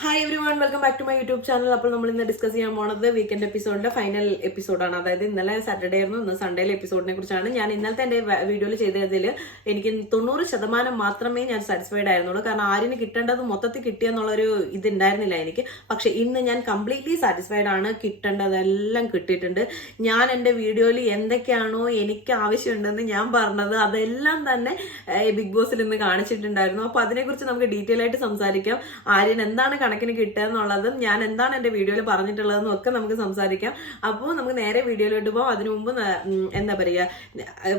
Hi one welcome back to my YouTube channel അപ്പോൾ നമ്മൾ ഇന്ന് ഡിസ്കസ് ചെയ്യാൻ പോണത് വീക്കെൻഡ് എപ്പിസോഡിന്റെ ഫൈനൽ എപ്പിസോഡാണ് അതായത് ഇന്നലെ സാറ്റർഡേ ആയിരുന്നു ഇന്ന് സൺഡേയിലെ എപ്പിസോഡിനെ കുറിച്ചാണ്. ഞാൻ ഇന്നലത്തെ എന്റെ വീഡിയോയിൽ ചെയ്തതിൽ എനിക്ക് തൊണ്ണൂറ് ശതമാനം മാത്രമേ ഞാൻ സാറ്റിസ്ഫൈഡ് ആയിരുന്നുള്ളൂ. കാരണം ആരിന് കിട്ടേണ്ടത് മൊത്തത്തിൽ കിട്ടിയെന്നുള്ളൊരു ഇത് ഉണ്ടായിരുന്നില്ല എനിക്ക്. പക്ഷെ ഇന്ന് ഞാൻ കംപ്ലീറ്റ്ലി സാറ്റിസ്ഫൈഡ് ആണ്. കിട്ടേണ്ടതെല്ലാം കിട്ടിയിട്ടുണ്ട്. ഞാൻ എന്റെ വീഡിയോയിൽ എന്തൊക്കെയാണോ എനിക്ക് ആവശ്യമുണ്ടെന്ന് ഞാൻ പറഞ്ഞത് അതെല്ലാം തന്നെ ബിഗ് ബോസിൽ ഇന്ന് കാണിച്ചിട്ടുണ്ടായിരുന്നു. അപ്പൊ അതിനെക്കുറിച്ച് നമുക്ക് ഡീറ്റെയിൽ ആയിട്ട് സംസാരിക്കാം. ആര്യൻ എന്താണ് കണക്കിന് കിട്ടുക എന്നുള്ളതും ഞാൻ എന്താണ് എന്റെ വീഡിയോയിൽ പറഞ്ഞിട്ടുള്ളതെന്നും ഒക്കെ നമുക്ക് സംസാരിക്കാം. അപ്പോൾ നമുക്ക് നേരെ വീഡിയോയിലോട്ട് പോകാം അതിനു മുമ്പ് എന്താ പറയുക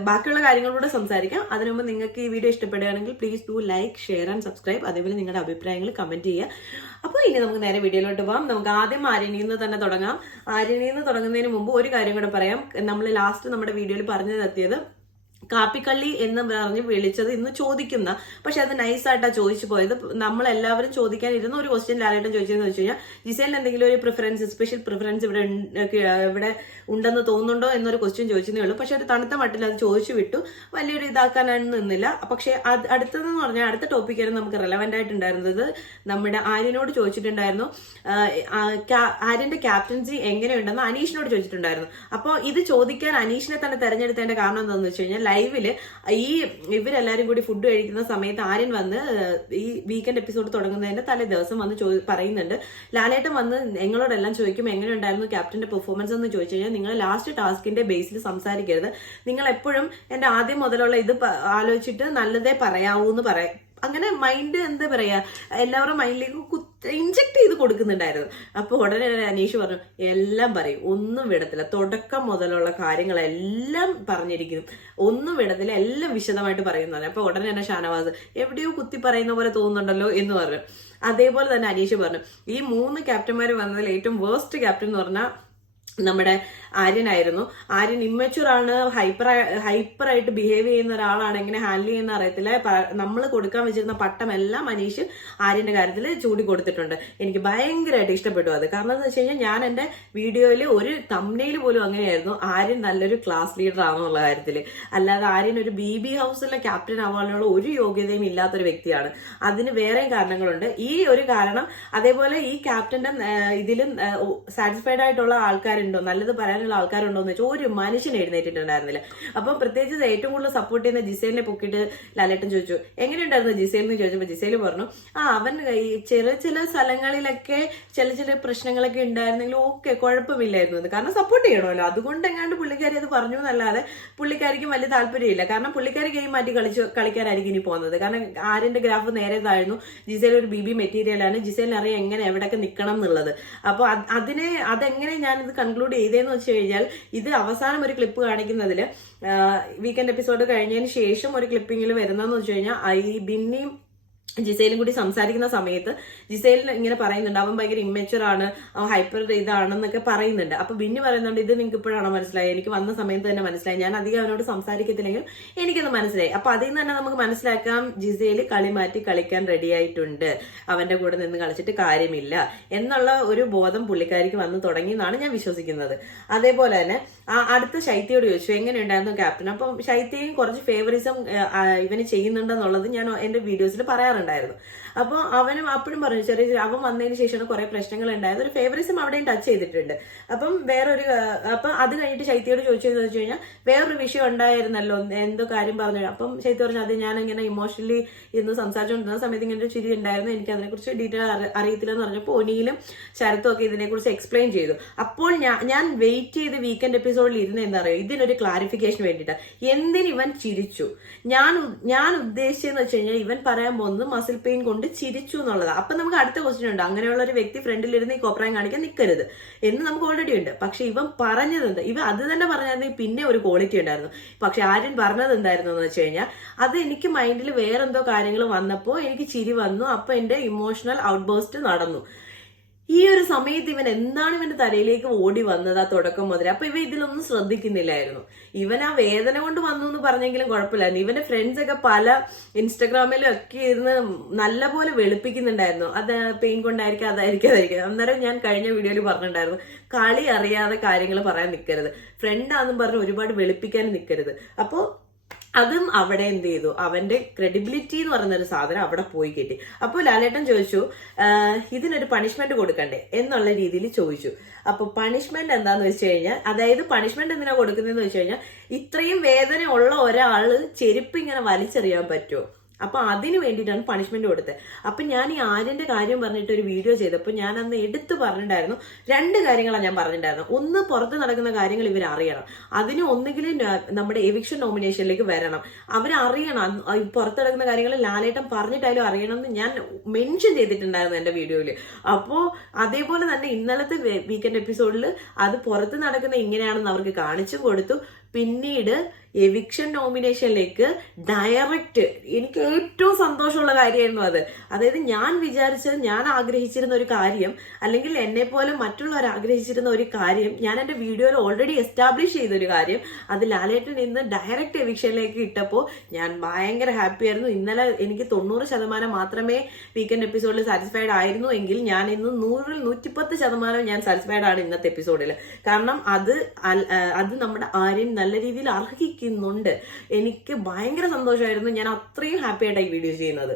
ബാക്കിയുള്ള കാര്യങ്ങളിലൂടെ സംസാരിക്കാം. അതിനു മുമ്പ് നിങ്ങൾക്ക് ഈ വീഡിയോ ഇഷ്ടപ്പെടുകയാണെങ്കിൽ please do like share and subscribe അതേപോലെ നിങ്ങളുടെ അഭിപ്രായങ്ങൾ കമന്റ് ചെയ്യുക. അപ്പോൾ ഇനി നമുക്ക് നേരെ വീഡിയോയിലോട്ട് പോകാം നമുക്ക് ആദ്യം ആര്യണിയിൽ നിന്ന് തന്നെ തുടങ്ങാം. ആര്യണിയിൽ നിന്ന് തുടങ്ങുന്നതിന് മുമ്പ് ഒരു കാര്യം കൂടെ പറയാം. നമ്മൾ ലാസ്റ്റ് നമ്മുടെ വീഡിയോയിൽ പറഞ്ഞു നിർത്തിയത് കാപ്പിക്കള്ളി എന്ന് പറഞ്ഞ് വിളിച്ചത് ഇന്ന് ചോദിക്കുന്ന. പക്ഷെ അത് നൈസായിട്ടാണ് ചോദിച്ചു പോയത്. നമ്മൾ എല്ലാവരും ചോദിക്കാൻ ഇരുന്ന ഒരു ക്വസ്റ്റ്യൻ ലാലേട്ടൻ ചോദിച്ചതെന്ന് വെച്ച് കഴിഞ്ഞാൽ ജിസേലിന് എന്തെങ്കിലും ഒരു പ്രിഫറൻസ് സ്പെഷ്യൽ പ്രിഫറൻസ് ഇവിടെ ഇവിടെ ഉണ്ടെന്ന് തോന്നുന്നുണ്ടോ എന്നൊരു ക്വസ്റ്റ്യൻ ചോദിച്ചതേ ഉള്ളൂ. പക്ഷെ ഒരു തണുത്ത മട്ടിൽ അത് ചോദിച്ചു വിട്ടു. വലിയൊരു ഇതാക്കാനാണ് നിന്നില്ല. പക്ഷെ അത് അടുത്തതെന്ന് പറഞ്ഞാൽ അടുത്ത ടോപ്പിക്കായിരുന്നു നമുക്ക് റെലവെന്റ് ആയിട്ടുണ്ടായിരുന്നത്. നമ്മുടെ ആര്യനോട് ചോദിച്ചിട്ടുണ്ടായിരുന്നു. ആര്യന്റെ ക്യാപ്റ്റൻസി എങ്ങനെയുണ്ടെന്ന് അനീഷിനോട് ചോദിച്ചിട്ടുണ്ടായിരുന്നു. അപ്പോൾ ഇത് ചോദിക്കാൻ അനീഷിനെ തന്നെ തെരഞ്ഞെടുത്തതിന്റെ കാരണം എന്താണെന്ന് വെച്ച് കഴിഞ്ഞാൽ ലൈവിൽ ഈ ഇവരെല്ലാരും കൂടി ഫുഡ് കഴിക്കുന്ന സമയത്ത് ആര്യൻ വന്ന് ഈ വീക്കെൻഡ് എപ്പിസോഡ് തുടങ്ങുന്നതിന്റെ തലേ ദിവസം വന്ന് പറയുന്നുണ്ട്. ലാലേട്ടൻ വന്ന് നിങ്ങളോടെല്ലാം ചോദിക്കും എങ്ങനെ ഉണ്ടായിരുന്നു ക്യാപ്റ്റന്റെ പെർഫോമൻസ് എന്ന് ചോദിച്ചു കഴിഞ്ഞാൽ നിങ്ങൾ ലാസ്റ്റ് ടാസ്കിന്റെ ബേസിൽ സംസാരിക്കരുത്. നിങ്ങൾ എപ്പോഴും എന്റെ ആദ്യം മുതലുള്ള ഇത് ആലോചിച്ചിട്ട് നല്ലതേ പറയാവൂ എന്ന് പറയാം അങ്ങനെ മൈൻഡ് എന്താ പറയാ? എല്ലാവരും മൈൻഡിലേക്ക് ഇഞ്ചക്ട് ചെയ്ത് കൊടുക്കുന്നുണ്ടായിരുന്നു. അപ്പൊ ഉടനെ അനീഷ് പറഞ്ഞു എല്ലാം പറയും. ഒന്നും വിടത്തില്ല. തുടക്കം മുതലുള്ള കാര്യങ്ങളെല്ലാം പറഞ്ഞിരിക്കുന്നു. ഒന്നും വിടത്തില്ല. എല്ലാം വിശദമായിട്ട് പറയുന്നതാണ് അപ്പൊ ഉടനെ തന്നെ ഷാനവാസ് എവിടെയോ കുത്തി പറയുന്ന പോലെ തോന്നുന്നുണ്ടല്ലോ എന്ന് പറഞ്ഞു. അതേപോലെ തന്നെ അനീഷ് പറഞ്ഞു ഈ മൂന്ന് ക്യാപ്റ്റന്മാർ വന്നതിൽ ഏറ്റവും വേസ്റ്റ് ക്യാപ്റ്റൻ എന്ന് പറഞ്ഞാൽ നമ്മുടെ ആര്യനായിരുന്നു. ആര്യൻ ഇമ്മച്ചുർ ആണ് ഹൈപ്പർ ആയിട്ട് ബിഹേവ് ചെയ്യുന്ന ഒരാളാണ് എങ്ങനെ ഹാൻഡിൽ ചെയ്യുന്ന അറിയത്തില്ല. നമ്മൾ കൊടുക്കാൻ വെച്ചിരുന്ന പട്ടം എല്ലാം അനീഷ് ആര്യന്റെ കാര്യത്തിൽ ചൂടി കൊടുത്തിട്ടുണ്ട്. എനിക്ക് ഭയങ്കരമായിട്ട് ഇഷ്ടപ്പെട്ടു അത്. കാരണം എന്ന് വെച്ച് കഴിഞ്ഞാൽ ഞാൻ എന്റെ വീഡിയോയിൽ ഒരു തമ്മനയിൽ പോലും അങ്ങനെയായിരുന്നു. ആര്യൻ നല്ലൊരു ക്ലാസ് ലീഡർ ആണെന്നുള്ള കാര്യത്തിൽ. അല്ലാതെ ആര്യൻ ഒരു ബി ബി ഹൗസിലെ ക്യാപ്റ്റൻ ആവാനുള്ള ഒരു യോഗ്യതയും ഇല്ലാത്തൊരു വ്യക്തിയാണ്. അതിന് വേറെയും കാരണങ്ങളുണ്ട്. ഈ ഒരു കാരണം അതേപോലെ ഈ ക്യാപ്റ്റന്റെ ഇതിലും സാറ്റിസ്ഫൈഡ് ആയിട്ടുള്ള ആൾക്കാരുണ്ടോ? നല്ലത് പറയാനുള്ള ആൾക്കാരുണ്ടോ എന്ന് വെച്ചാൽ ഒരു മനുഷ്യൻ എഴുന്നേറ്റിട്ടുണ്ടായിരുന്നില്ല. അപ്പം പ്രത്യേകിച്ച് ഏറ്റവും കൂടുതൽ സപ്പോർട്ട് ചെയ്യുന്ന ജിസേലിനെ പൊക്കിയിട്ട് ലാലേട്ടൻ ചോദിച്ചു എങ്ങനെയുണ്ടായിരുന്നു ജിസേൽ? എന്ന് ചോദിച്ചപ്പോൾ ജിസേൽ പറഞ്ഞു ആ അവൻ ചെറിയ ചില സ്ഥലങ്ങളിലൊക്കെ ചില ചില പ്രശ്നങ്ങളൊക്കെ ഉണ്ടായിരുന്നെങ്കിലും ഓക്കെ കുഴപ്പമില്ലായിരുന്നു എന്ന്. കാരണം സപ്പോർട്ട് ചെയ്യണമല്ലോ. അതുകൊണ്ട് എങ്ങാണ്ട് പുള്ളിക്കാരി അത് പറഞ്ഞു എന്നല്ലാതെ പുള്ളിക്കാരിക്കും വലിയ താല്പര്യമില്ല. കാരണം പുള്ളിക്കാരി ഗെയിം മാറ്റി കളിച്ചു കളിക്കാനായിരിക്കും ഇനി പോകുന്നത്. കാരണം ആര്യന്റെ ഗ്രാഫ് നേരെ താഴ്ന്നു. ജിസേൽ ഒരു ബി ബി മെറ്റീരിയലാണ് ജിസേലിന് അറിയാം എങ്ങനെ എവിടെയൊക്കെ നിൽക്കണം എന്നുള്ളത്. അപ്പോൾ അതിനെ അതെങ്ങനെ ഞാനിത് കൺക്ലൂഡ് ചെയ്തതെന്ന് വെച്ച് കഴിഞ്ഞാൽ ഇത് അവസാനം ഒരു ക്ലിപ്പ് കാണിക്കുന്നതിൽ വീക്കെൻഡ് എപ്പിസോഡ് കഴിഞ്ഞതിന് ശേഷം ഒരു ക്ലിപ്പിങ്ങിൽ വരുന്നതെന്ന് വെച്ച് കഴിഞ്ഞാൽ ഈ ബിന്നിയും ജിസേലും കൂടി സംസാരിക്കുന്ന സമയത്ത് ജിസയിൽ ഇങ്ങനെ പറയുന്നുണ്ട് അവൻ ഭയങ്കര ഇമ്മച്ചുർ ആണ് ഹൈപ്പർ ഇതാണെന്നൊക്കെ പറയുന്നുണ്ട്. അപ്പൊ ബിന്നി പറയുന്നുണ്ട് ഇത് നിങ്ങൾക്ക് ഇപ്പോഴാണോ മനസ്സിലായി എനിക്ക് വന്ന സമയത്ത് തന്നെ മനസ്സിലായി. ഞാൻ അധികം അവനോട് സംസാരിക്കത്തില്ലെങ്കിലും എനിക്കൊന്ന് മനസ്സിലായി. അപ്പൊ അതിൽ നിന്ന് തന്നെ നമുക്ക് മനസ്സിലാക്കാം ജിസയിൽ കളി മാറ്റി കളിക്കാൻ റെഡിയായിട്ടുണ്ട് അവന്റെ കൂടെ നിന്ന് കളിച്ചിട്ട് കാര്യമില്ല എന്നുള്ള ഒരു ബോധം പുള്ളിക്കാരിക്ക് വന്ന് തുടങ്ങി എന്നാണ് ഞാൻ വിശ്വസിക്കുന്നത്. അതേപോലെ തന്നെ ആ അടുത്ത ശൈത്യയോട് ചോദിച്ചു എങ്ങനെയുണ്ടായിരുന്നു ക്യാപ്റ്റൻ അപ്പം ശൈത്യയും കുറച്ച് ഫേവറിസം ഇവന് ചെയ്യുന്നുണ്ടെന്നുള്ളത് ഞാൻ എന്റെ വീഡിയോസിൽ പറയാറുണ്ടായിരുന്നു അപ്പോൾ അവനും അപ്പോഴും പറഞ്ഞു ചെറിയ ചെറിയ അവൻ വന്നതിന് ശേഷമാണ് കുറെ പ്രശ്നങ്ങൾ ഉണ്ടായത്. ഒരു ഫേവറിസം അവിടെയും ടച്ച് ചെയ്തിട്ടുണ്ട്. അപ്പം വേറൊരു അപ്പം അത് കഴിഞ്ഞിട്ട് ശൈത്യയോട് ചോദിച്ചതെന്ന് വെച്ച് കഴിഞ്ഞാൽ വേറൊരു വിഷയം ഉണ്ടായിരുന്നല്ലോ എന്തോ കാര്യം പറഞ്ഞു. അപ്പം ശൈത്യ പറഞ്ഞു അത് ഞാൻ ഇങ്ങനെ ഇമോഷണലി ഇന്ന് സംസാരിച്ചുകൊണ്ടിരുന്ന സമയത്ത് ഇങ്ങനെ ഒരു ചിരി ഉണ്ടായിരുന്നു. എനിക്ക് അതിനെക്കുറിച്ച് ഡീറ്റെയിൽ അറിയത്തില്ല എന്ന് പറഞ്ഞപ്പോൾ ഒനിയിലും ശരത്തും ഒക്കെ ഇതിനെക്കുറിച്ച് എക്സ്പ്ലെയിൻ ചെയ്തു. അപ്പോൾ ഞാൻ ഞാൻ വെയിറ്റ് ചെയ്ത് വീക്കെൻഡ് എപ്പിസോഡിൽ ഇരുന്ന് എന്താ പറയുക ഇതിനൊരു ക്ലാരിഫിക്കേഷൻ വേണ്ടിയിട്ട് എന്തിന് ഇവൻ ചിരിച്ചു? ഞാൻ ഞാൻ ഉദ്ദേശിച്ചതെന്ന് വെച്ച് കഴിഞ്ഞാൽ ഇവൻ പറയാൻ പോകുന്നത് മസിൽ പെയിൻ കൊണ്ട് ചിരിച്ചു എന്നുള്ളത്. അപ്പൊ നമുക്ക് അടുത്ത ക്വസ്റ്റ്യൻ ഉണ്ട്. അങ്ങനെയുള്ള ഒരു വ്യക്തി ഫ്രണ്ടിൽ ഇരുന്ന് ഈ കോപ്രായം കാണിക്കാൻ നിൽക്കരുത് എന്ന് നമുക്ക് ഓൾറെഡി ഉണ്ട്. പക്ഷെ ഇവൻ പറഞ്ഞത് എന്താ? ഇവ അത് തന്നെ പറഞ്ഞായിരുന്നെങ്കിൽ പിന്നെ ഒരു ക്വാളിറ്റി ഉണ്ടായിരുന്നു. പക്ഷെ ആര്യൻ പറഞ്ഞത് എന്തായിരുന്നു എന്ന് വെച്ച് കഴിഞ്ഞാൽ അത് എനിക്ക് മൈൻഡിൽ വേറെന്തോ കാര്യങ്ങൾ വന്നപ്പോൾ എനിക്ക് ചിരി വന്നു. അപ്പൊ എന്റെ ഇമോഷണൽ ഔട്ട്ബേസ്റ്റ് നടന്നു. ഈ ഒരു സമയത്ത് ഇവൻ എന്താണ് ഇവന്റെ തലയിലേക്ക് ഓടി വന്നത് ആ തുടക്കം മുതൽ? അപ്പൊ ഇവ ഇതിലൊന്നും ശ്രദ്ധിക്കുന്നില്ലായിരുന്നു. ഇവൻ ആ വേദന കൊണ്ട് വന്നു എന്ന് പറഞ്ഞെങ്കിലും കുഴപ്പമില്ലായിരുന്നു. ഇവന്റെ ഫ്രണ്ട്സ് ഒക്കെ പല ഇൻസ്റ്റഗ്രാമിലും ഒക്കെ ഇരുന്ന് നല്ല പോലെ വെളുപ്പിക്കുന്നുണ്ടായിരുന്നു. അത് പെയിൻ കൊണ്ടായിരിക്കും അതായിരിക്കും അതായിരിക്കും. അന്നേരം ഞാൻ കഴിഞ്ഞ വീഡിയോയിൽ പറഞ്ഞിട്ടുണ്ടായിരുന്നു കളി അറിയാതെ കാര്യങ്ങൾ പറയാൻ നിൽക്കരുത് ഫ്രണ്ടാന്നും പറഞ്ഞ് ഒരുപാട് വെളുപ്പിക്കാൻ നിൽക്കരുത് അപ്പോൾ അതും അവിടെ എന്ത് ചെയ്തു? അവന്റെ ക്രെഡിബിലിറ്റി എന്ന് പറയുന്ന ഒരു സാധനം അവിടെ പോയി കിട്ടി. അപ്പോൾ ലാലേട്ടൻ ചോദിച്ചു ഇതിനൊരു പണിഷ്മെന്റ് കൊടുക്കണ്ടേ? എന്നുള്ള രീതിയിൽ ചോദിച്ചു. അപ്പൊ പണിഷ്മെന്റ് എന്താന്ന് വെച്ച് കഴിഞ്ഞാൽ അതായത് പണിഷ്മെന്റ് എന്തിനാ കൊടുക്കുന്നതെന്ന് വെച്ച് കഴിഞ്ഞാൽ ഇത്രയും വേദന ഉള്ള ഒരാൾ ചെരുപ്പ് ഇങ്ങനെ വലിച്ചെറിയാൻ പറ്റുമോ? അപ്പൊ അതിന് വേണ്ടിയിട്ടാണ് പണിഷ്മെന്റ് കൊടുത്തത്. അപ്പൊ ഞാൻ ഈ ആര്യന്റെ കാര്യം പറഞ്ഞിട്ട് ഒരു വീഡിയോ ചെയ്തപ്പോൾ ഞാൻ അന്ന് എടുത്തു പറഞ്ഞിട്ടുണ്ടായിരുന്നു. രണ്ട് കാര്യങ്ങളാണ് ഞാൻ പറഞ്ഞിട്ടുണ്ടായിരുന്നു ഒന്ന് പുറത്ത് നടക്കുന്ന കാര്യങ്ങൾ ഇവർ അറിയണം. അതിന് ഒന്നുകിലും നമ്മുടെ എവിക്ഷൻ നോമിനേഷനിലേക്ക് വരണം. അവരറിയണം. അറിയണം പുറത്ത് നടക്കുന്ന കാര്യങ്ങൾ ലാലേട്ടൻ പറഞ്ഞിട്ടായാലും അറിയണം എന്ന് ഞാൻ മെൻഷൻ ചെയ്തിട്ടുണ്ടായിരുന്നു എന്റെ വീഡിയോയിൽ അപ്പോൾ അതേപോലെ തന്നെ ഇന്നലത്തെ വീക്കെൻഡ് എപ്പിസോഡിൽ അത് പുറത്ത് നടക്കുന്ന ഇങ്ങനെയാണെന്ന് അവർക്ക് കാണിച്ചു കൊടുത്തു. പിന്നീട് എവിക്ഷൻ നോമിനേഷനിലേക്ക് ഡയറക്റ്റ് എനിക്ക് ഏറ്റവും സന്തോഷമുള്ള കാര്യമായിരുന്നു അത്. അതായത് ഞാൻ വിചാരിച്ചത് ഞാൻ ആഗ്രഹിച്ചിരുന്ന ഒരു കാര്യം അല്ലെങ്കിൽ എന്നെ പോലെ മറ്റുള്ളവർ ആഗ്രഹിച്ചിരുന്ന ഒരു കാര്യം ഞാൻ എന്റെ വീഡിയോയിൽ ഓൾറെഡി എസ്റ്റാബ്ലിഷ് ചെയ്ത ഒരു കാര്യം അത് ലാലേട്ടൻ ഇന്ന് ഡയറക്റ്റ് എവിക്ഷനിലേക്ക് ഇട്ടപ്പോൾ ഞാൻ ഭയങ്കര ഹാപ്പി ആയിരുന്നു. ഇന്നലെ എനിക്ക് തൊണ്ണൂറ് ശതമാനം മാത്രമേ വീക്കെൻഡ് എപ്പിസോഡിൽ സാറ്റിസ്ഫൈഡ് ആയിരുന്നു എങ്കിൽ ഞാൻ ഇന്ന് നൂറിൽ നൂറ്റിപ്പത്ത് ശതമാനം ഞാൻ സാറ്റിസ്ഫൈഡ് ആണ് ഇന്നത്തെ എപ്പിസോഡിൽ കാരണം അത് അത് നമ്മുടെ ആര്യൻ നല്ല രീതിയിൽ അർഹിക്കുന്നുണ്ട്. എനിക്ക് ഭയങ്കര സന്തോഷമായിരുന്നു. ഞാൻ അത്രയും ഹാപ്പി ആയിട്ടാണ് ഈ വീഡിയോ ചെയ്യുന്നത്.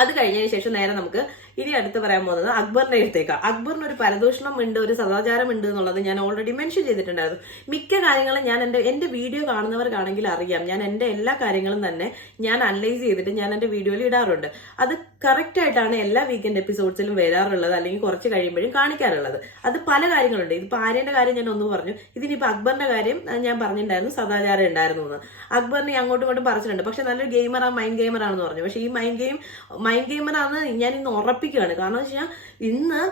അത് കഴിഞ്ഞതിന് ശേഷം നേരെ നമുക്ക് ഇനി അടുത്ത് പറയാൻ പോകുന്നത് അക്ബറിന്റെ എഴുത്തേക്കാണ് അക്ബറിന് ഒരു പരദൂഷണം ഉണ്ട് ഒരു സദാചാരം ഉണ്ട് എന്നുള്ളത് ഞാൻ ഓൾറെഡി മെൻഷൻ ചെയ്തിട്ടുണ്ടായിരുന്നു. മിക്ക കാര്യങ്ങളും ഞാൻ എന്റെ എന്റെ വീഡിയോ കാണുന്നവർക്കാണെങ്കിൽ അറിയാം. ഞാൻ എന്റെ എല്ലാ കാര്യങ്ങളും തന്നെ ഞാൻ അനലൈസ് ചെയ്തിട്ട് ഞാൻ എന്റെ വീഡിയോയിൽ ഇടാറുണ്ട്. അത് കറക്റ്റ് ആയിട്ടാണ് എല്ലാ വീക്കെൻഡ് എപ്പിസോഡ്സിലും വരാറുള്ളത് അല്ലെങ്കിൽ കുറച്ച് കഴിയുമ്പോഴും കാണിക്കാറുള്ളത്. അത് പല കാര്യങ്ങളുണ്ട്. ഇതിപ്പോൾ ആര്യന്റെ കാര്യം ഞാൻ ഒന്ന് പറഞ്ഞു. ഇതിനിപ്പോൾ അക്ബറിന്റെ കാര്യം ഞാൻ പറഞ്ഞിട്ടുണ്ടായിരുന്നു സദാചാരം ഉണ്ടായിരുന്നു എന്ന്. അക്ബറിനെ അങ്ങോട്ടും ഇങ്ങോട്ടും പറഞ്ഞിട്ടുണ്ട് പക്ഷെ നല്ലൊരു ഗെയിമറാണ് മൈൻഡ് ഗെയിമറാണെന്ന് പറഞ്ഞു. പക്ഷെ ഈ മൈൻഡ് ഗെയിം മൈൻഡ് ഗെയിമറാണ് ഞാൻ ഇന്ന് ഉറപ്പിക്കുകയാണ്. കാരണം എന്ന് വെച്ചാൽ ഇന്ന്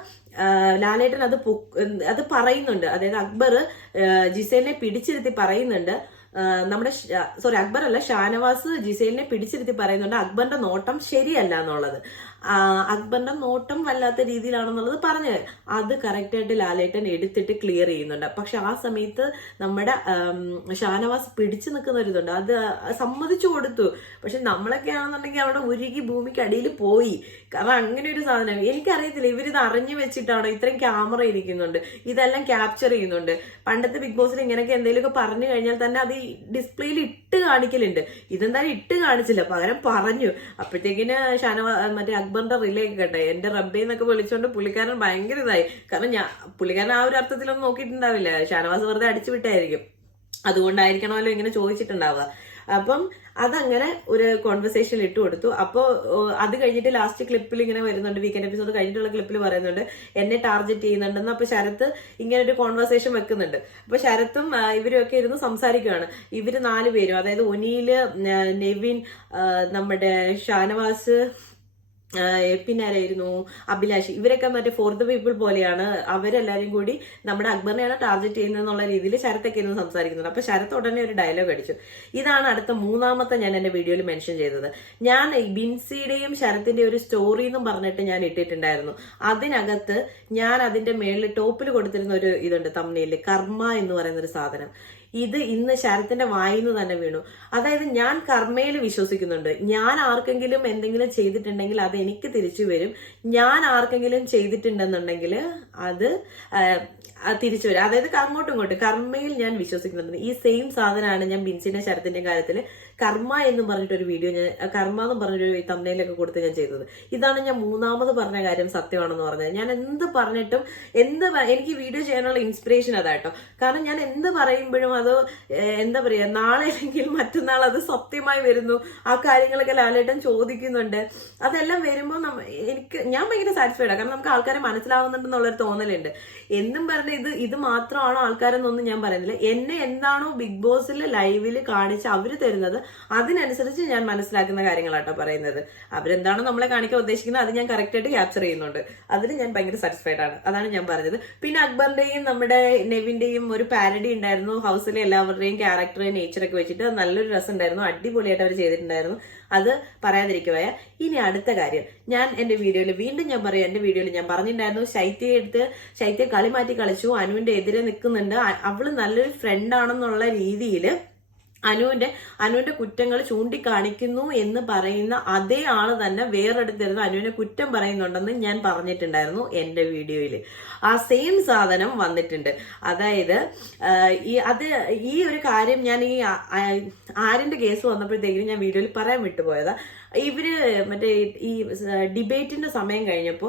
ലാലേട്ടൻ അത് അത് പറയുന്നുണ്ട്. അതായത് അക്ബർ ജിസേലിനെ പിടിച്ചിരുത്തി പറയുന്നുണ്ട്. നമ്മുടെ സോറി അക്ബർ അല്ല ഷാനവാസ് ജിസേലിനെ പിടിച്ചിരുത്തി പറയുന്നുണ്ട്. അക്ബറിന്റെ നോട്ടം ശരിയല്ല എന്നുള്ളത്. അക്ബറിന്റെ നോട്ടം വല്ലാത്ത രീതിയിലാണെന്നുള്ളത് പറഞ്ഞത് അത് കറക്റ്റായിട്ട് ലാലേട്ടൻ എടുത്തിട്ട് ക്ലിയർ ചെയ്യുന്നുണ്ട്. പക്ഷെ ആ സമയത്ത് നമ്മുടെ ഷാനവാസ് പിടിച്ചു നിൽക്കുന്ന ഒരു ഇതുണ്ട്. അത് സമ്മതിച്ചു കൊടുത്തു. പക്ഷെ നമ്മളൊക്കെ ആണെന്നുണ്ടെങ്കിൽ അവിടെ ഉരുകി ഭൂമിക്ക് അടിയിൽ പോയി. കാരണം അങ്ങനെ ഒരു സാധനം. എനിക്കറിയത്തില്ല ഇവരിത് അറിഞ്ഞു വെച്ചിട്ടാണോ ഇത്രയും ക്യാമറ ഇരിക്കുന്നുണ്ട്. ഇതെല്ലാം ക്യാപ്ചർ ചെയ്യുന്നുണ്ട്. പണ്ടത്തെ ബിഗ് ബോസിൽ ഇങ്ങനെയൊക്കെ എന്തെങ്കിലുമൊക്കെ പറഞ്ഞു കഴിഞ്ഞാൽ തന്നെ അത് ഡിസ്പ്ലേയിൽ ഇട്ട് കാണിക്കലുണ്ട്. ഇതെന്തായാലും ഇട്ട് കാണിച്ചില്ല. പകരം പറഞ്ഞു. അപ്പോഴത്തേക്കിന് ഷാനവാ മറ്റേ അക്ബറിന്റെ റിലേ കേട്ടെ എന്റെ റബ്ബേ എന്നൊക്കെ വിളിച്ചോണ്ട് പുള്ളിക്കാരൻ ഭയങ്കര ഇതായി. കാരണം ഞാൻ പുള്ളിക്കാരൻ ആ ഒരു അർത്ഥത്തിലൊന്നും നോക്കിയിട്ടുണ്ടാവില്ല. ഷാനവാസ് വെറുതെ അടിച്ചു വിട്ടായിരിക്കും. അതുകൊണ്ടായിരിക്കണമല്ലോ ഇങ്ങനെ ചോദിച്ചിട്ടുണ്ടാവുക. അപ്പം അതങ്ങനെ ഒരു കോൺവെർസേഷനിൽ ഇട്ട് കൊടുത്തു. അപ്പോൾ അത് കഴിഞ്ഞിട്ട് ലാസ്റ്റ് ക്ലിപ്പിൽ ഇങ്ങനെ വരുന്നുണ്ട് വീക്കെൻഡ് എപ്പിസോഡ് കഴിഞ്ഞിട്ടുള്ള ക്ലിപ്പിൽ പറയുന്നുണ്ട് എന്നെ ടാർഗറ്റ് ചെയ്യുന്നുണ്ടെന്ന്. അപ്പൊ ശരത്ത് ഇങ്ങനെ ഒരു കോൺവെർസേഷൻ വെക്കുന്നുണ്ട്. അപ്പൊ ശരത്തും ഇവരൊക്കെ ഇരുന്ന് സംസാരിക്കുകയാണ് ഇവർ നാല് പേരും അതായത് ഒനിയിൽ നെവിൻ നമ്മുടെ ഷാനവാസ് പിന്നെ ആരായിരുന്നു അഭിലാഷ് ഇവരൊക്കെ മറ്റേ ഫോർ ദ പീപ്പിൾ പോലെയാണ്. അവരെല്ലാരും കൂടി നമ്മുടെ അക്ബറിനെയാണ് ടാർഗറ്റ് ചെയ്യുന്നത് എന്നുള്ള രീതിയിൽ ശരത്തൊക്കെ ഇരുന്ന് സംസാരിക്കുന്നുണ്ട്. അപ്പൊ ശരത്ത് ഉടനെ ഒരു ഡയലോഗ് അടിച്ചു. ഇതാണ് അടുത്ത മൂന്നാമത്തെ ഞാൻ എന്റെ വീഡിയോയിൽ മെൻഷൻ ചെയ്തത്. ഞാൻ ബിൻസിയുടെയും ശരത്തിന്റെ ഒരു സ്റ്റോറി എന്നും പറഞ്ഞിട്ട് ഞാൻ ഇട്ടിട്ടുണ്ടായിരുന്നു. അതിനകത്ത് ഞാൻ അതിന്റെ മേളിൽ ടോപ്പിൽ കൊടുത്തിരുന്ന ഒരു ഇതുണ്ട് തമ്മിൽ കർമ്മ എന്ന് പറയുന്ന ഒരു സാധനം. ഇത് ഇന്ന് ശരത്തിന്റെ വായിൽ നിന്ന് തന്നെ വീണു. അതായത് ഞാൻ കർമ്മയിൽ വിശ്വസിക്കുന്നുണ്ട്. ഞാൻ ആർക്കെങ്കിലും എന്തെങ്കിലും ചെയ്തിട്ടുണ്ടെങ്കിൽ അത് എനിക്ക് തിരിച്ചു വരും. ഞാൻ ആർക്കെങ്കിലും ചെയ്തിട്ടുണ്ടെന്നുണ്ടെങ്കിൽ അത് തിരിച്ചു വരും. അതായത് അങ്ങോട്ടും ഇങ്ങോട്ടും കർമ്മയിൽ ഞാൻ വിശ്വസിക്കുന്നുണ്ട്. ഈ സെയിം സാധനമാണ് ഞാൻ ബിൻസിന്റെ ശരത്തിന്റെ കാര്യത്തിൽ കർമ്മ എന്ന് പറഞ്ഞിട്ടൊരു വീഡിയോ ഞാൻ കർമ്മ എന്ന് പറഞ്ഞൊരു തമ്മനയിലൊക്കെ കൊടുത്ത് ഞാൻ ചെയ്തത്. ഇതാണ് ഞാൻ മൂന്നാമത് പറഞ്ഞ കാര്യം സത്യമാണെന്ന് പറഞ്ഞത്. ഞാൻ എന്ത് പറഞ്ഞിട്ടും എന്ത് എനിക്ക് വീഡിയോ ചെയ്യാനുള്ള ഇൻസ്പിറേഷൻ അതാട്ടോ. കാരണം ഞാൻ എന്ത് പറയുമ്പോഴും അത് എന്താ പറയുക നാളെ അല്ലെങ്കിൽ മറ്റന്നാൾ അത് സത്യമായി വരുന്നു. ആ കാര്യങ്ങളൊക്കെ ലാലേട്ടൻ ചോദിക്കുന്നുണ്ട്. അതെല്ലാം വരുമ്പോൾ എനിക്ക് ഞാൻ ഭയങ്കര സാറ്റിസ്ഫൈഡ് കാരണം നമുക്ക് ആൾക്കാരെ മനസ്സിലാവുന്നുണ്ടെന്നുള്ളൊരു തോന്നലുണ്ട്. എന്നും പറഞ്ഞ ഇത് ഇത് മാത്രമാണോ ആൾക്കാരെന്നൊന്നും ഞാൻ പറയുന്നില്ല. എന്നെ എന്താണോ ബിഗ് ബോസിൽ ലൈവിൽ കാണിച്ച് അവർ തരുന്നത് അതിനനുസരിച്ച് ഞാൻ മനസ്സിലാക്കുന്ന കാര്യങ്ങളാട്ടോ പറയുന്നത്. അവരെന്താണോ നമ്മളെ കാണിക്കാൻ ഉദ്ദേശിക്കുന്നത് അത് ഞാൻ കറക്റ്റ് ആയിട്ട് ക്യാപ്ചർ ചെയ്യുന്നുണ്ട്. അതിൽ ഞാൻ ഭയങ്കര സാറ്റിസ്ഫൈഡ് ആണ്. അതാണ് ഞാൻ പറഞ്ഞത്. പിന്നെ അക്ബറിന്റെയും നമ്മുടെ നെവിന്റെയും ഒരു പാരഡി ഉണ്ടായിരുന്നു. ഹൗസിലെ എല്ലാവരുടെയും ക്യാരക്ടർ നേച്ചറൊക്കെ വെച്ചിട്ട് നല്ലൊരു രസം ഉണ്ടായിരുന്നു അടിപൊളിയായിട്ട് അവർ ചെയ്തിട്ടുണ്ടായിരുന്നു. അത് പറയാതിരിക്കുവായ. ഇനി അടുത്ത കാര്യം. ഞാൻ എന്റെ വീഡിയോയിൽ വീണ്ടും ഞാൻ പറയാം. എന്റെ വീഡിയോയിൽ ഞാൻ പറഞ്ഞിട്ടുണ്ടായിരുന്നു. ശൈത്യയെ എടുത്ത് ശൈത്യ കളി മാറ്റി കളിച്ചു. അനുവിന്റെ എതിരെ നിൽക്കുന്നുണ്ട് അവൾ നല്ലൊരു ഫ്രണ്ട് ആണെന്നുള്ള രീതിയിൽ അനുവിന്റെ അനുവിന്റെ കുറ്റങ്ങൾ ചൂണ്ടിക്കാണിക്കുന്നു എന്ന് പറയുന്ന അതേ ആൾ തന്നെ വേറെടുത്തിരുന്ന് അനുവിനെ കുറ്റം പറയുന്നുണ്ടെന്ന് ഞാൻ പറഞ്ഞിട്ടുണ്ടായിരുന്നു എന്റെ വീഡിയോയിൽ ആ സെയിം സാധനം വന്നിട്ടുണ്ട്. അതായത് ഈ അത് ഈ ഒരു കാര്യം ഞാൻ ഈ ആരിന്റെ കേസ് വന്നപ്പോഴത്തേക്കും ഞാൻ വീഡിയോയിൽ പറയാൻ വിട്ടുപോയതാ. ഇവർ മറ്റേ ഈ ഡിബേറ്റിന്റെ സമയം കഴിഞ്ഞപ്പോ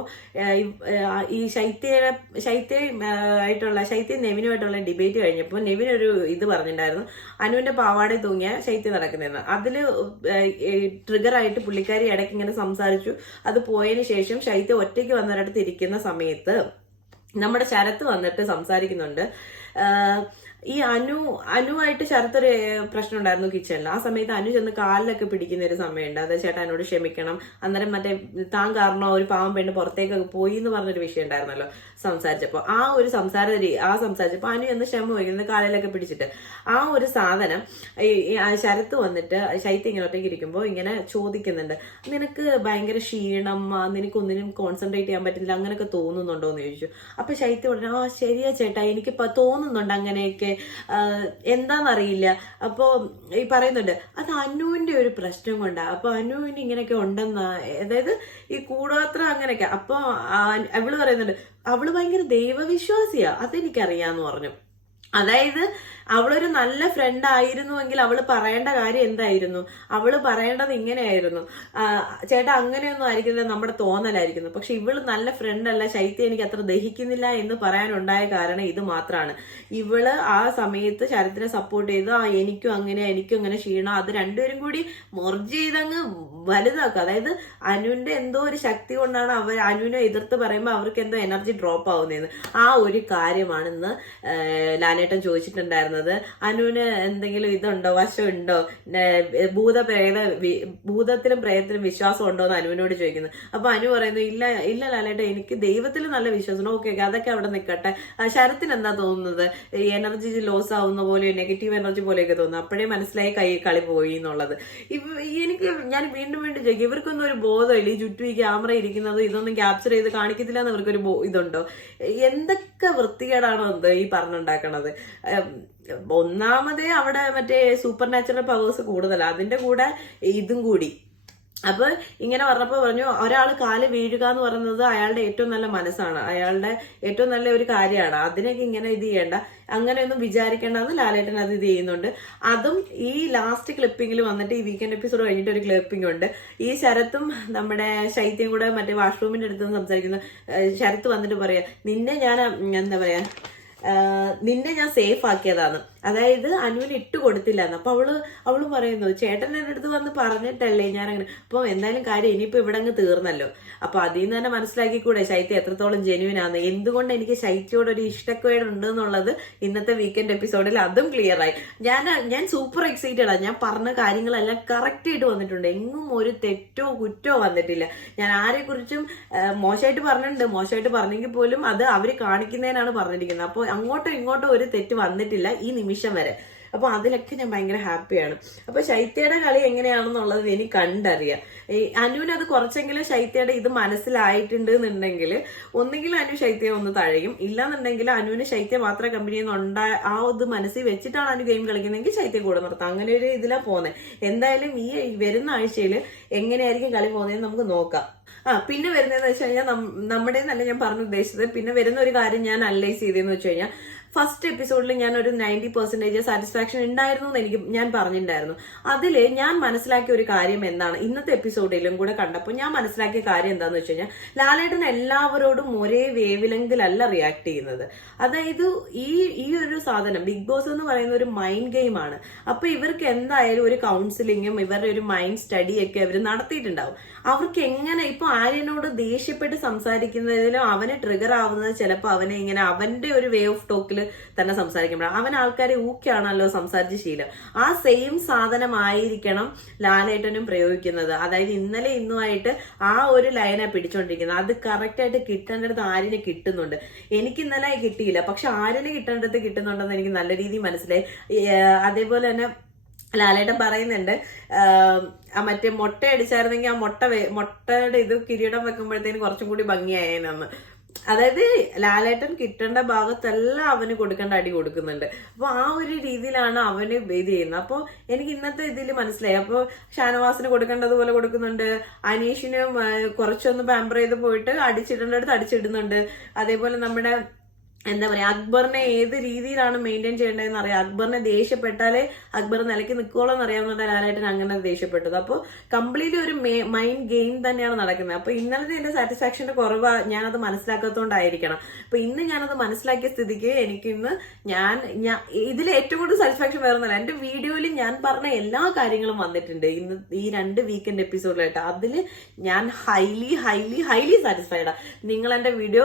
ഈ- ശൈത്യയുടെ ശൈത്യ ആയിട്ടുള്ള ശൈത്യ നെവിനുമായിട്ടുള്ള ഡിബേറ്റ് കഴിഞ്ഞപ്പോൾ നെവിൻ ഒരു ഇത് പറഞ്ഞിട്ടുണ്ടായിരുന്നു അനുവിന്റെ പാവാടെ തൂങ്ങിയ ശൈത്യം നടക്കുന്നതെന്ന് അതിൽ ട്രിഗറായിട്ട് പുള്ളിക്കാരി ഇടയ്ക്ക് ഇങ്ങനെ സംസാരിച്ചു. അത് പോയതിന് ശേഷം ശൈത്യം ഒറ്റയ്ക്ക് വന്നൊരിടത്ത് ഇരിക്കുന്ന സമയത്ത് നമ്മുടെ ശരത്ത് വന്നിട്ട് സംസാരിക്കുന്നുണ്ട്. ഈ അനു അനുവായിട്ട് ശരത്തൊരു പ്രശ്നം ഉണ്ടായിരുന്നു കിച്ചണിൽ. ആ സമയത്ത് അനു ചെന്ന് കാലിലൊക്കെ പിടിക്കുന്ന ഒരു സമയമുണ്ട്. അത് ചേട്ടാ എന്നോട് ക്ഷമിക്കണം. അന്നേരം മറ്റേ താൻ കാരണം ഒരു പാവം പെണ്ണ് പുറത്തേക്കൊക്കെ പോയി എന്ന് പറഞ്ഞൊരു വിഷയം ഉണ്ടായിരുന്നല്ലോ സംസാരിച്ചപ്പോൾ ആ ഒരു സംസാര ആ സംസാരിച്ചപ്പോൾ അനു എന്ന് ക്ഷമ വയ്ക്കുന്നത് കാലിലൊക്കെ പിടിച്ചിട്ട്. ആ ഒരു സാധനം ഈ ശരത്ത് വന്നിട്ട് ശൈത്യം ഇങ്ങോട്ടേക്ക് ഇരിക്കുമ്പോൾ ഇങ്ങനെ ചോദിക്കുന്നുണ്ട്. നിനക്ക് ഭയങ്കര ക്ഷീണം നിനക്കൊന്നിനും കോൺസെൻട്രേറ്റ് ചെയ്യാൻ പറ്റില്ല അങ്ങനെയൊക്കെ തോന്നുന്നുണ്ടോ എന്ന് ചോദിച്ചു. അപ്പൊ ശൈത്യം പറഞ്ഞു ആ ശരിയാ ചേട്ടാ എനിക്ക് തോന്നുന്നുണ്ട് അങ്ങനെയൊക്കെ. എന്താണെന്നറിയില്ല എന്താന്നറിയില്ല. അപ്പോ ഈ പറയുന്നുണ്ട് അത് അനുവിന്റെ ഒരു പ്രശ്നം കൊണ്ടാണ് അപ്പൊ അനുവിന് ഇങ്ങനെയൊക്കെ ഉണ്ടെന്നാ അതായത് ഈ കൂടോത്ര അങ്ങനെയൊക്കെ. അപ്പൊ ആ, അവൾ പറയുന്നുണ്ട് അവൾ ഭയങ്കര ദൈവവിശ്വാസിയാ അതെനിക്കറിയാന്ന് പറഞ്ഞു. അതായത് അവളൊരു നല്ല ഫ്രണ്ട് ആയിരുന്നുവെങ്കിൽ അവൾ പറയേണ്ട കാര്യം എന്തായിരുന്നു? അവൾ പറയേണ്ടത് ഇങ്ങനെയായിരുന്നു. ചേട്ടാ അങ്ങനെയൊന്നും ആയിരിക്കുന്നില്ല നമ്മുടെ തോന്നലായിരിക്കുന്നു. പക്ഷെ ഇവൾ നല്ല ഫ്രണ്ട് അല്ല. ശൈത്യം എനിക്ക് അത്ര ദഹിക്കുന്നില്ല എന്ന് പറയാനുണ്ടായ കാരണം ഇത് മാത്രമാണ് ഇവൾ ആ സമയത്ത് ശരത്തിനെ സപ്പോർട്ട് ചെയ്ത്. ആ എനിക്കും അങ്ങനെ എനിക്കും അങ്ങനെ ക്ഷീണം. അത് രണ്ടുപേരും കൂടി മെർജ് ചെയ്തങ്ങ് വലുതാക്കുക അതായത് അനുവിന്റെ എന്തോ ഒരു ശക്തി കൊണ്ടാണ് അവർ അനുവിനെ എതിർത്ത് പറയുമ്പോൾ അവർക്ക് എന്തോ എനർജി ഡ്രോപ്പ് ആവുന്നതെന്ന് ആ ഒരു കാര്യമാണ് ഇന്ന് ലാലേട്ടൻ ചോദിച്ചിട്ടുണ്ടായിരുന്നത് അനുവിന് എന്തെങ്കിലും ഇതുണ്ടോ? വശമുണ്ടോ? ഭൂതപ്രേത ഭൂതത്തിലും പ്രേതത്തിലും വിശ്വാസം ഉണ്ടോ എന്ന് അനുവിനോട് ചോദിക്കുന്നത് അപ്പൊ അനു പറയുന്നു ഇല്ല ഇല്ല ലാലേട്ടൻ എനിക്ക് ദൈവത്തിൽ നല്ല വിശ്വാസം ഓക്കെ ഓക്കെ അതൊക്കെ അവിടെ നിൽക്കട്ടെ. ശരത്തിന് എന്താ തോന്നുന്നത്? എനർജി ലോസ് ആവുന്ന പോലെ നെഗറ്റീവ് എനർജി പോലെയൊക്കെ തോന്നുന്നു? അപ്പോഴേ മനസ്സിലായി കൈ കളി പോയി എന്നുള്ളത്. എനിക്ക് ഞാൻ വീണ്ടും വീണ്ടും ചോദിക്കും ഇവർക്കൊന്നും ഒരു ബോധമില്ല? ഈ ചുറ്റും ഈ ക്യാമറ ഇരിക്കുന്നത് ഇതൊന്നും ക്യാപ്ചർ ചെയ്ത് കാണിക്കത്തില്ല എന്ന് ഇവർക്കൊരു ഇതുണ്ടോ? എന്തൊക്കെ വൃത്തികേടാണോ എന്ത് ഈ പറഞ്ഞുണ്ടാക്കണത്? ഉം, ഒന്നാമതേ അവിടെ മറ്റേ സൂപ്പർ നാച്ചുറൽ പവേഴ്സ് കൂടുതലാണ് അതിന്റെ കൂടെ ഇതും കൂടി. അപ്പൊ ഇങ്ങനെ പറഞ്ഞപ്പോ പറഞ്ഞു ഒരാൾ കാൽ വീഴുക എന്ന് പറയുന്നത് അയാളുടെ ഏറ്റവും നല്ല മനസ്സാണ്. അയാളുടെ ഏറ്റവും നല്ല ഒരു കാര്യമാണ്. അതിനൊക്കെ ഇങ്ങനെ ഇത് ചെയ്യേണ്ട. അങ്ങനെയൊന്നും വിചാരിക്കേണ്ടെന്ന് ലാലേട്ടൻ അത് ഇത് ചെയ്യുന്നുണ്ട്. അതും ഈ ലാസ്റ്റ് ക്ലിപ്പിംഗിൽ വന്നിട്ട് ഈ വീക്കെൻഡ് എപ്പിസോഡ് കഴിഞ്ഞിട്ട് ഒരു ക്ലിപ്പിംഗ് ഉണ്ട്. ഈ ശരത്തും നമ്മുടെ ശൈത്യം കൂടെ മറ്റേ വാഷ്റൂമിന്റെ അടുത്ത് സംസാരിക്കുന്നു. ശരത്ത് വന്നിട്ട് പറയാ നിന്നെ ഞാൻ എന്താ പറയാ നിന്നെ ഞാൻ സേഫ് ആക്കിയതാണ്. അതായത് അനുവിന് ഇട്ട് കൊടുത്തില്ല എന്ന് അപ്പൊ അവൾ അവൾ പറയുന്നു ചേട്ടൻ എന്റെ അടുത്ത് വന്ന് പറഞ്ഞിട്ടല്ലേ ഞാൻ അങ്ങനെ അപ്പൊ എന്തായാലും കാര്യം ഇനിയിപ്പോ ഇവിടെ അങ്ങ് തീർന്നല്ലോ. അപ്പൊ അതിൽ നിന്ന് തന്നെ മനസ്സിലാക്കിക്കൂടെ ശൈത്യം എത്രത്തോളം ആണ് എന്തുകൊണ്ട് എനിക്ക് ശൈത്യോട് ഒരു ഇഷ്ടക്കേട് ഉണ്ട് എന്നുള്ളത് ഇന്നത്തെ വീക്കെൻഡ് എപ്പിസോഡിൽ അതും ക്ലിയർ ആയി. ഞാൻ ഞാൻ സൂപ്പർ എക്സൈറ്റഡ് ആണ് ഞാൻ പറഞ്ഞ കാര്യങ്ങളെല്ലാം കറക്റ്റ് ആയിട്ട് വന്നിട്ടുണ്ട്. എങ്ങും ഒരു തെറ്റോ കുറ്റോ വന്നിട്ടില്ല. ഞാൻ ആരെ കുറിച്ചും മോശമായിട്ട് പറഞ്ഞിട്ടുണ്ട്. മോശമായിട്ട് പറഞ്ഞെങ്കിൽ പോലും അത് അവർ കാണിക്കുന്നതിനാണ് പറഞ്ഞിരിക്കുന്നത്. അപ്പോൾ അങ്ങോട്ടോ ഇങ്ങോട്ടോ ഒരു തെറ്റ് വന്നിട്ടില്ല. ഈ വരെ. അപ്പൊ അതിലൊക്കെ ഞാൻ ഭയങ്കര ഹാപ്പിയാണ് അപ്പൊ ശൈത്യയുടെ കളി എങ്ങനെയാണെന്നുള്ളത് എനിക്ക് കണ്ടറിയാം. ഈ അനുവിന് അത് കുറച്ചെങ്കിലും ശൈത്യയുടെ ഇത് മനസ്സിലായിട്ടുണ്ട് എന്നുണ്ടെങ്കിൽ ഒന്നുകിൽ അനു ശൈത്യം ഒന്ന് തഴയും. ഇല്ലാന്നുണ്ടെങ്കിൽ അനുവിന് ശൈത്യം മാത്രം കമ്പനിയിൽ നിന്ന് ഉണ്ടാ ആ ഇത് മനസ്സിൽ വെച്ചിട്ടാണ് അനു ഗെയിം കളിക്കുന്നതെങ്കിൽ ശൈത്യം കൂടെ നിർത്താം. അങ്ങനെ ഒരു ഇതിലാ പോകുന്നത് എന്തായാലും ഈ വരുന്ന ആഴ്ചയിൽ എങ്ങനെയായിരിക്കും കളി പോകുന്നതെന്ന് നമുക്ക് നോക്കാം. ആ പിന്നെ വരുന്നതെന്ന് വെച്ച് കഴിഞ്ഞാൽ നമ്മുടെ നല്ല ഞാൻ പറഞ്ഞു ഉദ്ദേശിച്ചത് പിന്നെ വരുന്ന ഒരു കാര്യം ഞാൻ അനലൈസ് ചെയ്തതെന്ന് വെച്ച് കഴിഞ്ഞാൽ ഫസ്റ്റ് എപ്പിസോഡിൽ ഞാൻ ഒരു നയന്റി പെർസെന്റേജ് സാറ്റിസ്ഫാക്ഷൻ ഉണ്ടായിരുന്നു എന്ന് എനിക്ക് ഞാൻ പറഞ്ഞിട്ടുണ്ടായിരുന്നു. അതിൽ ഞാൻ മനസ്സിലാക്കിയ ഒരു കാര്യം എന്താണ്? ഇന്നത്തെ എപ്പിസോഡിലും കൂടെ കണ്ടപ്പോൾ ഞാൻ മനസ്സിലാക്കിയ കാര്യം എന്താന്ന് വെച്ച് കഴിഞ്ഞാൽ ലാലേട്ടൻ എല്ലാവരോടും ഒരേ വേവ് ലെങ്തിലല്ല റിയാക്ട് ചെയ്യുന്നത്. അതായത് ഈ ഈ ഒരു സാധനം ബിഗ് ബോസ് എന്ന് പറയുന്ന ഒരു മൈൻഡ് ഗെയിമാണ് അപ്പൊ ഇവർക്ക് എന്തായാലും ഒരു കൗൺസിലിങ്ങും ഇവരുടെ ഒരു മൈൻഡ് സ്റ്റഡിയൊക്കെ അവർ നടത്തിയിട്ടുണ്ടാവും. അവർക്ക് എങ്ങനെ ഇപ്പൊ ആര്യനോട് ദേഷ്യപ്പെട്ട് സംസാരിക്കുന്നതിലും അവന് ട്രിഗർ ആവുന്നത് ചിലപ്പോൾ അവനെ ഇങ്ങനെ അവന്റെ ഒരു വേ ഓഫ് ടോക്കിൽ തന്നെ സംസാരിക്കുമ്പോഴാണ് അവൻ ആൾക്കാരെ ഊക്കാണല്ലോ സംസാരിച്ച ശീലം. ആ സെയിം സാധനമായിരിക്കണം ലാലേട്ടനും പ്രയോഗിക്കുന്നത്. അതായത് ഇന്നലെ ഇന്നുമായിട്ട് ആ ഒരു ലൈനെ പിടിച്ചോണ്ടിരിക്കുന്നത്. അത് കറക്റ്റായിട്ട് കിട്ടേണ്ടടുത്ത് ആരിനെ കിട്ടുന്നുണ്ട്? എനിക്ക് ഇന്നലെ കിട്ടിയില്ല. പക്ഷെ ആരിനെ കിട്ടേണ്ടത് കിട്ടുന്നുണ്ടെന്ന് എനിക്ക് നല്ല രീതിയിൽ മനസ്സിലായി. അതേപോലെ തന്നെ ലാലേട്ടൻ പറയുന്നുണ്ട് മറ്റേ മുട്ട അടിച്ചായിരുന്നെങ്കിൽ ആ മുട്ട മുട്ടയുടെ ഇത് കിരീടം വെക്കുമ്പോഴത്തേന് കുറച്ചും കൂടി ഭംഗിയായേനെന്ന്. അതായത് ലാലേട്ടൻ കിട്ടേണ്ട ഭാഗത്തെല്ലാം അവന് കൊടുക്കേണ്ട അടി കൊടുക്കുന്നുണ്ട്. അപ്പൊ ആ ഒരു രീതിയിലാണ് അവന് ഇത് ചെയ്യുന്നത്. അപ്പോൾ എനിക്ക് ഇന്നത്തെ ഇതിൽ മനസ്സിലായി. അപ്പോൾ ഷാനവാസിന് കൊടുക്കേണ്ടതുപോലെ കൊടുക്കുന്നുണ്ട്. അനീഷിന് കുറച്ചൊന്ന് പാമ്പർ ചെയ്ത് പോയിട്ട് അടിച്ചിടേണ്ടടുത്ത് അടിച്ചിടുന്നുണ്ട്. അതേപോലെ നമ്മുടെ എന്താ പറയാ അക്ബറിനെ ഏത് രീതിയിലാണ് മെയിന്റെയിൻ ചെയ്യേണ്ടതെന്ന് അറിയാം. അക്ബറിനെ ദേഷ്യപ്പെട്ടാലേ അക്ബർ നിലയ്ക്ക് നിൽക്കോളം എന്നറിയാവുന്ന ലാലേട്ടൻ അങ്ങനെ ദേഷ്യപ്പെട്ടത്. അപ്പോൾ കംപ്ലീറ്റ്ലി ഒരു മൈൻഡ് ഗെയിം തന്നെയാണ് നടക്കുന്നത്. അപ്പോൾ ഇന്നലത്തെ എന്റെ സാറ്റിസ്ഫാക്ഷന്റെ കുറവ് ഞാനത് മനസ്സിലാക്കാത്തതുകൊണ്ടായിരിക്കണം അപ്പൊ ഇന്ന് ഞാനത് മനസ്സിലാക്കിയ സ്ഥിതിക്ക് എനിക്ക് ഇന്ന് ഞാൻ ഇതിൽ ഏറ്റവും കൂടുതൽ സാറ്റിസ്ഫാക്ഷൻ വേറൊന്നുമല്ല എന്റെ വീഡിയോയിൽ ഞാൻ പറഞ്ഞ എല്ലാ കാര്യങ്ങളും വന്നിട്ടുണ്ട്. ഇന്ന് ഈ രണ്ട് വീക്കെൻഡ് എപ്പിസോഡിലായിട്ട് അതിൽ ഞാൻ ഹൈലി ഹൈലി ഹൈലി സാറ്റിസ്ഫൈഡാണ് നിങ്ങൾ എന്റെ വീഡിയോ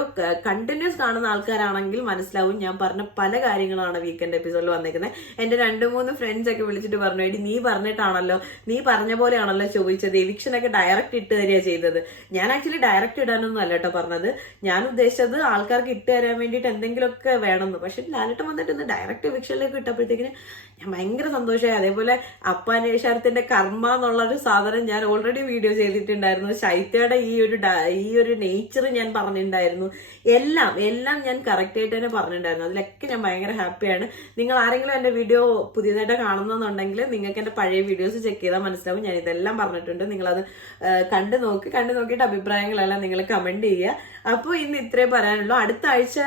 കണ്ടിന്യൂസ് കാണുന്ന ആൾക്കാരാണെങ്കിൽ മനസ്സിലാവും ഞാൻ പറഞ്ഞ പല കാര്യങ്ങളാണ് വീക്കെൻഡ് എപ്പിസോഡിൽ വന്നേക്കുന്നത് എന്റെ രണ്ട് മൂന്ന് ഫ്രണ്ട്സ് ഒക്കെ വിളിച്ചിട്ട് പറഞ്ഞു എടി നീ പറഞ്ഞിട്ടാണല്ലോ നീ പറഞ്ഞ പോലെയാണല്ലോ ചോദിച്ചത്. എവിക്ഷനൊക്കെ ഡയറക്റ്റ് ഇട്ട് തരിക ചെയ്തത്. ഞാൻ ആക്ച്വലി ഡയറക്റ്റ് ഇടാനൊന്നും അല്ല കേട്ടോ പറഞ്ഞത്. ഞാൻ ഉദ്ദേശിച്ചത് ആൾക്കാർക്ക് ഇട്ട് തരാൻ വേണ്ടിയിട്ട് എന്തെങ്കിലുമൊക്കെ വേണമെന്ന്. പക്ഷെ ലാലട്ടം വന്നിട്ട് ഇന്ന് ഡയറക്റ്റ് എവിക്ഷനിലേക്ക് ഇട്ടപ്പോഴത്തേക്കിന് ഞാൻ ഭയങ്കര സന്തോഷമായി. അതേപോലെ അപ്പാനേഷാരത്തിന്റെ കർമ്മ എന്നുള്ള ഒരു സാധനം ഞാൻ ഓൾറെഡി വീഡിയോ ചെയ്തിട്ടുണ്ടായിരുന്നു. ശൈത്യയുടെ ഈ ഒരു ഈ ഒരു നേച്ചർ ഞാൻ പറഞ്ഞിട്ടുണ്ടായിരുന്നു. എല്ലാം എല്ലാം ഞാൻ കറക്റ്റ് ആയിട്ട് തന്നെ പറഞ്ഞിട്ടുണ്ടായിരുന്നു. അതിലൊക്കെ ഞാൻ ഭയങ്കര ഹാപ്പിയാണ് നിങ്ങൾ ആരെങ്കിലും എന്റെ വീഡിയോ പുതിയതായിട്ട് കാണുന്നുണ്ടെങ്കിൽ നിങ്ങൾക്ക് എന്റെ പഴയ വീഡിയോസ് ചെക്ക് ചെയ്താൽ മനസ്സിലാവും. ഞാൻ ഇതെല്ലാം പറഞ്ഞിട്ടുണ്ട്. നിങ്ങളത് കണ്ടു നോക്കി. കണ്ടു നോക്കിയിട്ട് അഭിപ്രായങ്ങളെല്ലാം നിങ്ങൾ കമന്റ് ചെയ്യുക. അപ്പോൾ ഇന്ന് ഇത്രേ പറയാനുള്ളൂ. അടുത്ത ആഴ്ച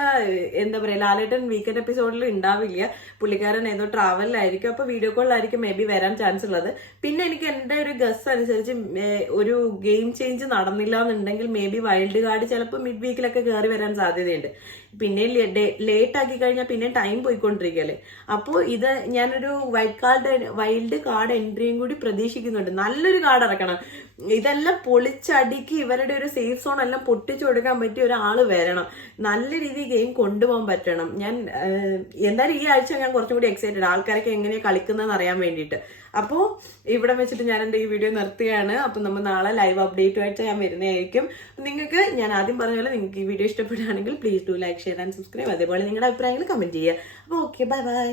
എന്താ പറയുക ലാലേട്ടൻ വീക്കെൻഡ് എപ്പിസോഡിൽ ഉണ്ടാവില്ല. പുള്ളിക്കാരൻ ഏതോ ട്രാവലിലായിരിക്കും അപ്പോൾ വീഡിയോ കോളിലായിരിക്കും മേ ബി വരാൻ ചാൻസ് ഉള്ളത്. പിന്നെ എനിക്ക് എന്റെ ഒരു ഗസ് അനുസരിച്ച് ഒരു ഗെയിം ചേഞ്ച് നടന്നില്ല എന്നുണ്ടെങ്കിൽ മേ ബി വൈൽഡ് കാർഡ് ചിലപ്പോൾ മിഡ് വീക്കിലൊക്കെ കയറി വരാൻ സാധ്യതയുണ്ട്. പിന്നെ ലേറ്റ് ആക്കി കഴിഞ്ഞാൽ പിന്നെ ടൈം പോയിക്കൊണ്ടിരിക്കുകയല്ലേ അപ്പോൾ ഇത് ഞാനൊരു വൈറ്റ് കാർഡ് വൈൽഡ് കാർഡ് എൻട്രിയും കൂടി പ്രതീക്ഷിക്കുന്നുണ്ട്. നല്ലൊരു കാർഡ് ഇറക്കണം. ഇതെല്ലാം പൊളിച്ചടിക്ക് ഇവരുടെ ഒരു സേഫ് സോൺ എല്ലാം പൊട്ടിച്ചു കൊടുക്കാൻ പറ്റിയ ഒരാൾ വരണം. നല്ല രീതിയിൽ ഗെയിം കൊണ്ടുപോകാൻ പറ്റണം. ഞാൻ എന്തായാലും ഈ ആഴ്ച ഞാൻ കുറച്ചും കൂടി എക്സൈറ്റഡ് ആൾക്കാരൊക്കെ എങ്ങനെയാണ് കളിക്കുന്നതെന്ന് അറിയാൻ വേണ്ടിയിട്ട്. അപ്പോൾ ഇവിടെ വെച്ചിട്ട് ഞാൻ എന്റെ ഈ വീഡിയോ നിർത്തുകയാണ്. അപ്പം നമ്മൾ നാളെ ലൈവ് അപ്ഡേറ്റുമായിട്ട് ഞാൻ വരുന്നതായിരിക്കും. നിങ്ങൾക്ക് ഞാൻ ആദ്യം പറഞ്ഞ പോലെ നിങ്ങൾക്ക് ഈ വീഡിയോ ഇഷ്ടപ്പെടുകയാണെങ്കിൽ please do like share and subscribe. അതേപോലെ നിങ്ങളുടെ അഭിപ്രായങ്ങൾ കമന്റ് ചെയ്യുക. അപ്പോൾ ഓക്കെ ബൈ ബൈ